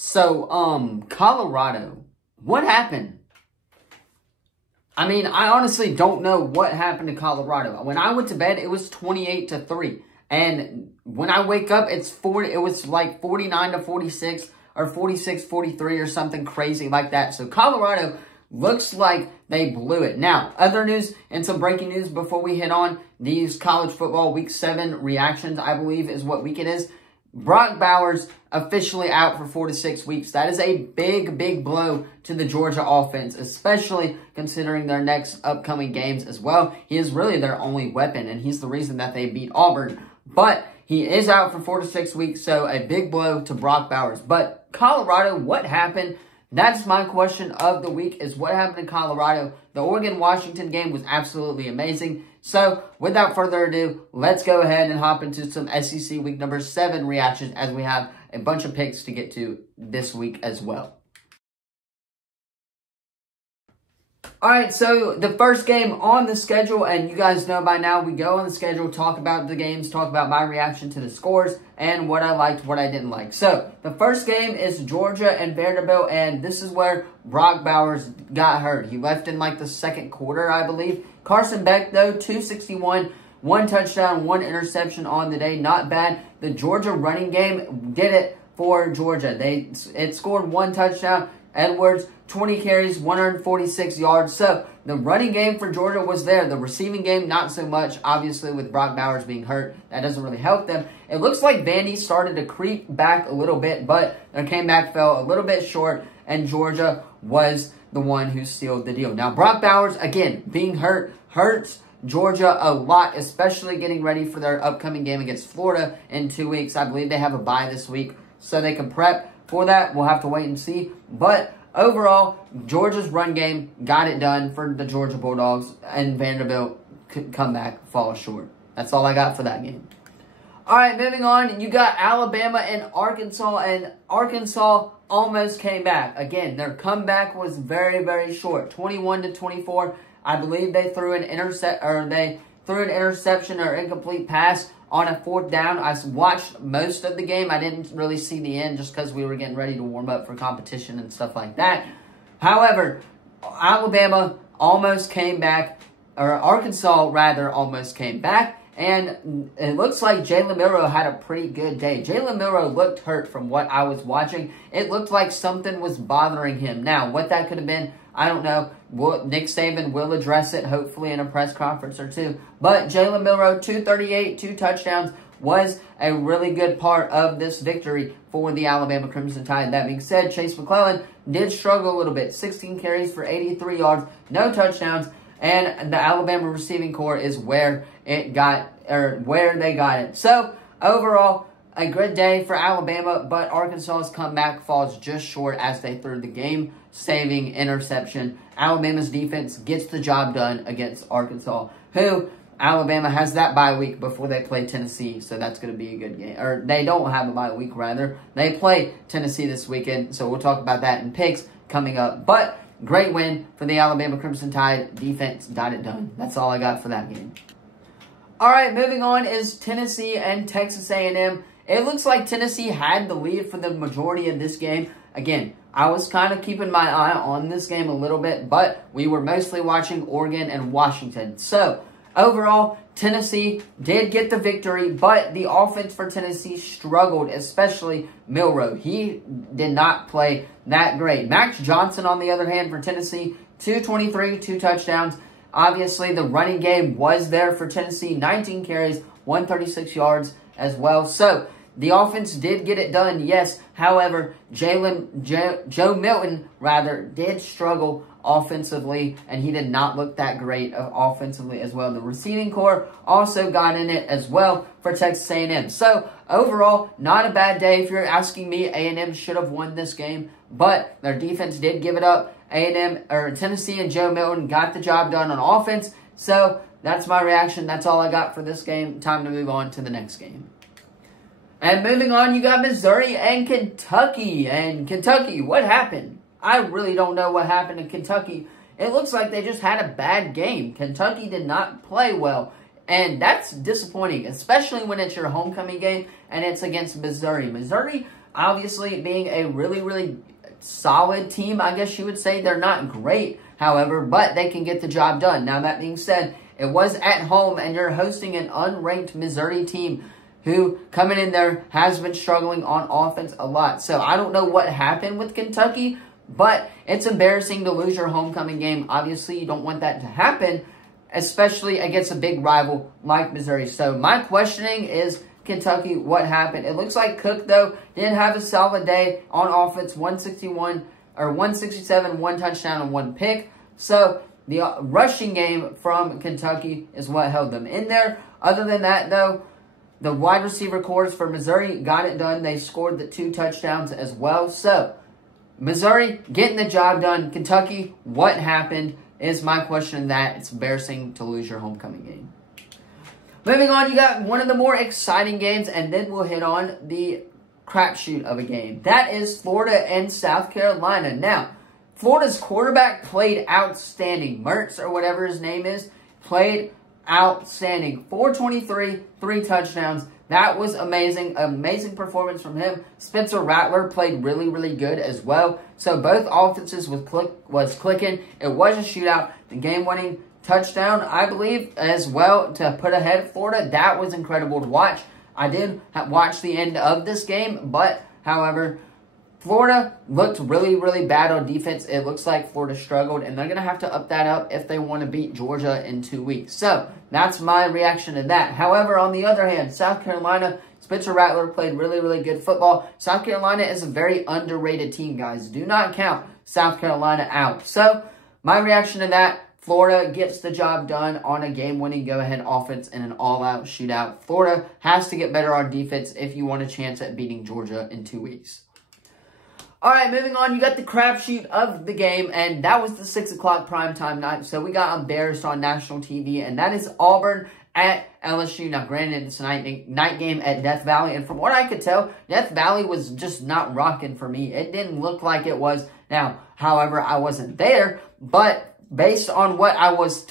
So, Colorado, what happened? I mean, I honestly don't know what happened to Colorado. When I went to bed, it was 28-3. And when I wake up, it was like 49-46 or 46-43 or something crazy like that. So, Colorado looks like they blew it. Now, other news and some breaking news before we hit on these college football week 7 reactions, I believe is what week it is. Brock Bowers officially out for 4 to 6 weeks. That is a big, big blow to the Georgia offense, especially considering their next upcoming games as well. He is really their only weapon, and he's the reason that they beat Auburn. But he is out for 4 to 6 weeks, so a big blow to Brock Bowers. But Colorado, what happened? That's my question of the week, is what happened in Colorado. The Oregon-Washington game was absolutely amazing. So, without further ado, let's go ahead and hop into some SEC Week number 7 reactions, as we have a bunch of picks to get to this week as well. Alright, so the first game on the schedule, and you guys know by now, we go on the schedule, talk about the games, talk about my reaction to the scores, and what I liked, what I didn't like. So, the first game is Georgia and Vanderbilt, and this is where Brock Bowers got hurt. He left in like the second quarter, I believe. Carson Beck, though, 261, 1 touchdown, 1 interception on the day. Not bad. The Georgia running game did it for Georgia. It scored 1 touchdown. Edwards, 20 carries, 146 yards. So, the running game for Georgia was there. The receiving game, not so much. Obviously, with Brock Bowers being hurt, that doesn't really help them. It looks like Vandy started to creep back a little bit, but their comeback fell a little bit short, and Georgia was the one who sealed the deal. Now, Brock Bowers, again, being hurt, hurts Georgia a lot, especially getting ready for their upcoming game against Florida in 2 weeks. I believe they have a bye this week, so they can prep for that. We'll have to wait and see. But overall, Georgia's run game got it done for the Georgia Bulldogs, and Vanderbilt could come back, fall short. That's all I got for that game. All right, moving on. You got Alabama and Arkansas almost came back. Again, their comeback was very, very short, 21-24. I believe they threw an interception or incomplete pass on a 4th down. I watched most of the game. I didn't really see the end just because we were getting ready to warm up for competition and stuff like that. However, Alabama almost came back, or Arkansas rather almost came back. And it looks like Jalen Milroe had a pretty good day. Jalen Milroe looked hurt from what I was watching. It looked like something was bothering him. Now, what that could have been, I don't know. Nick Saban will address it, hopefully, in a press conference or two. But Jalen Milroe, 238, 2 touchdowns, was a really good part of this victory for the Alabama Crimson Tide. That being said, Chase McClellan did struggle a little bit. 16 carries for 83 yards, no touchdowns. And the Alabama receiving core is where they got it. So, overall, a good day for Alabama, but Arkansas's comeback falls just short as they threw the game-saving interception. Alabama's defense gets the job done against Arkansas, who Alabama has that bye week before they play Tennessee, so that's going to be a good game. Or they don't have a bye week, rather. They play Tennessee this weekend, so we'll talk about that in picks coming up. But great win for the Alabama Crimson Tide. Defense got it done. That's all I got for that game. All right, moving on is Tennessee and Texas A&M. It looks like Tennessee had the lead for the majority of this game. Again, I was kind of keeping my eye on this game a little bit, but we were mostly watching Oregon and Washington. So, overall, Tennessee did get the victory, but the offense for Tennessee struggled, especially Milroe. He did not play that great. Max Johnson, on the other hand, for Tennessee, 223, 2 touchdowns. Obviously, the running game was there for Tennessee, 19 carries, 136 yards as well. So, the offense did get it done, yes. However, Joe Milton, did struggle offensively, and he did not look that great offensively as well. The receiving core also got in it as well for Texas A&M. So, overall, not a bad day. If you're asking me, A&M should have won this game, but their defense did give it up. Tennessee and Joe Milton got the job done on offense. So, that's my reaction. That's all I got for this game. Time to move on to the next game. And moving on, you got Missouri and Kentucky. And Kentucky, what happened? I really don't know what happened to Kentucky. It looks like they just had a bad game. Kentucky did not play well. And that's disappointing, especially when it's your homecoming game and it's against Missouri. Missouri, obviously being a really, really solid team, I guess you would say. They're not great, however, but they can get the job done. Now, that being said, it was at home, and you're hosting an unranked Missouri team who, coming in there, has been struggling on offense a lot. So, I don't know what happened with Kentucky, but it's embarrassing to lose your homecoming game. Obviously, you don't want that to happen, especially against a big rival like Missouri. So, my questioning is, Kentucky, what happened? It looks like Cook, though, did have a solid day on offense, 167, 1 touchdown, and 1 pick. So, the rushing game from Kentucky is what held them in there. Other than that, though, the wide receiver corps for Missouri got it done. They scored the 2 touchdowns as well. So, Missouri getting the job done. Kentucky, what happened is my question in that. It's embarrassing to lose your homecoming game. Moving on, you got one of the more exciting games, and then we'll hit on the crapshoot of a game. That is Florida and South Carolina. Now, Florida's quarterback played outstanding. Mertz, or whatever his name is, played outstanding. 423, 3 touchdowns. That was amazing. Amazing performance from him. Spencer Rattler played really, really good as well. So both offenses was clicking. It was a shootout. The game-winning touchdown, I believe, as well, to put ahead Florida. That was incredible to watch. I did watch the end of this game, but, however, Florida looked really, really bad on defense. It looks like Florida struggled, and they're going to have to up that up if they want to beat Georgia in 2 weeks. So, that's my reaction to that. However, on the other hand, South Carolina, Spencer Rattler played really, really good football. South Carolina is a very underrated team, guys. Do not count South Carolina out. So, my reaction to that, Florida gets the job done on a game-winning go-ahead offense in an all-out shootout. Florida has to get better on defense if you want a chance at beating Georgia in 2 weeks. All right, moving on, you got the crapshoot of the game, and that was the 6 o'clock primetime night. So we got embarrassed on national TV, and that is Auburn at LSU. Now, granted, it's a night game at Death Valley, and from what I could tell, Death Valley was just not rocking for me. It didn't look like it was. Now, however, I wasn't there, but based on what I was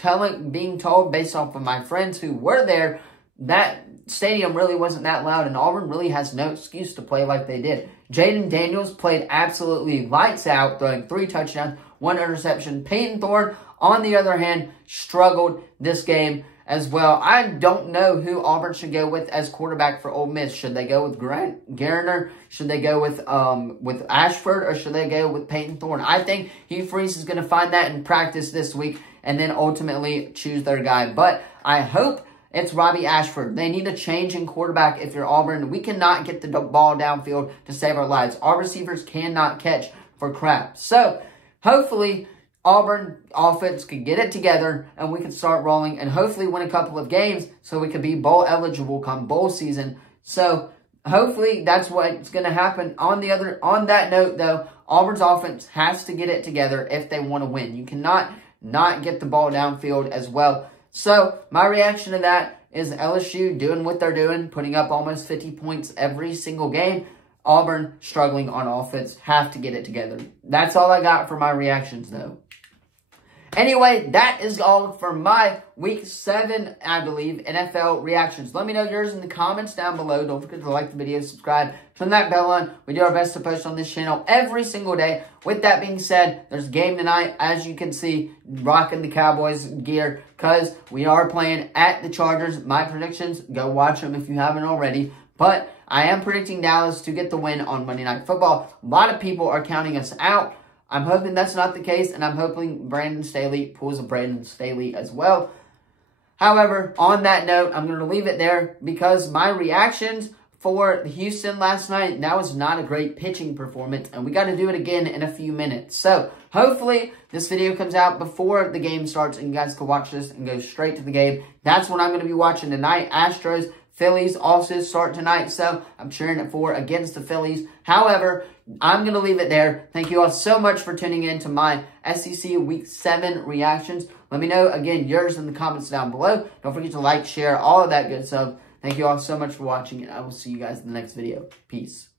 being told based off of my friends who were there, that stadium really wasn't that loud, and Auburn really has no excuse to play like they did. Jaden Daniels played absolutely lights out, throwing 3 touchdowns, 1 interception. Peyton Thorne, on the other hand, struggled this game as well. I don't know who Auburn should go with as quarterback for Ole Miss. Should they go with Garner? Should they go with Ashford? Or should they go with Peyton Thorne? I think Hugh Freeze is going to find that in practice this week and then ultimately choose their guy. But I hope it's Robbie Ashford. They need a change in quarterback if you're Auburn. We cannot get the ball downfield to save our lives. Our receivers cannot catch for crap. So, hopefully, Auburn offense could get it together and we can start rolling and hopefully win a couple of games so we could be bowl eligible come bowl season. So, hopefully, that's what's going to happen. On that note, though, Auburn's offense has to get it together if they want to win. You cannot not get the ball downfield as well. So, my reaction to that is LSU doing what they're doing, putting up almost 50 points every single game. Auburn struggling on offense, have to get it together. That's all I got for my reactions, though. Anyway, that is all for my Week 7, I believe, NFL reactions. Let me know yours in the comments down below. Don't forget to like the video, subscribe, turn that bell on. We do our best to post on this channel every single day. With that being said, there's a game tonight, as you can see, rocking the Cowboys gear, because we are playing at the Chargers. My predictions, go watch them if you haven't already. But I am predicting Dallas to get the win on Monday Night Football. A lot of people are counting us out. I'm hoping that's not the case, and I'm hoping Brandon Staley pulls a Brandon Staley as well. However, on that note, I'm going to leave it there because my reactions for Houston last night, that was not a great pitching performance, and we got to do it again in a few minutes. So, hopefully, this video comes out before the game starts, and you guys can watch this and go straight to the game. That's what I'm going to be watching tonight. Astros, Phillies also start tonight, so I'm cheering it for against the Phillies. However, I'm going to leave it there. Thank you all so much for tuning in to my SEC Week 7 reactions. Let me know, again, yours in the comments down below. Don't forget to like, share, all of that good stuff. Thank you all so much for watching, and I will see you guys in the next video. Peace.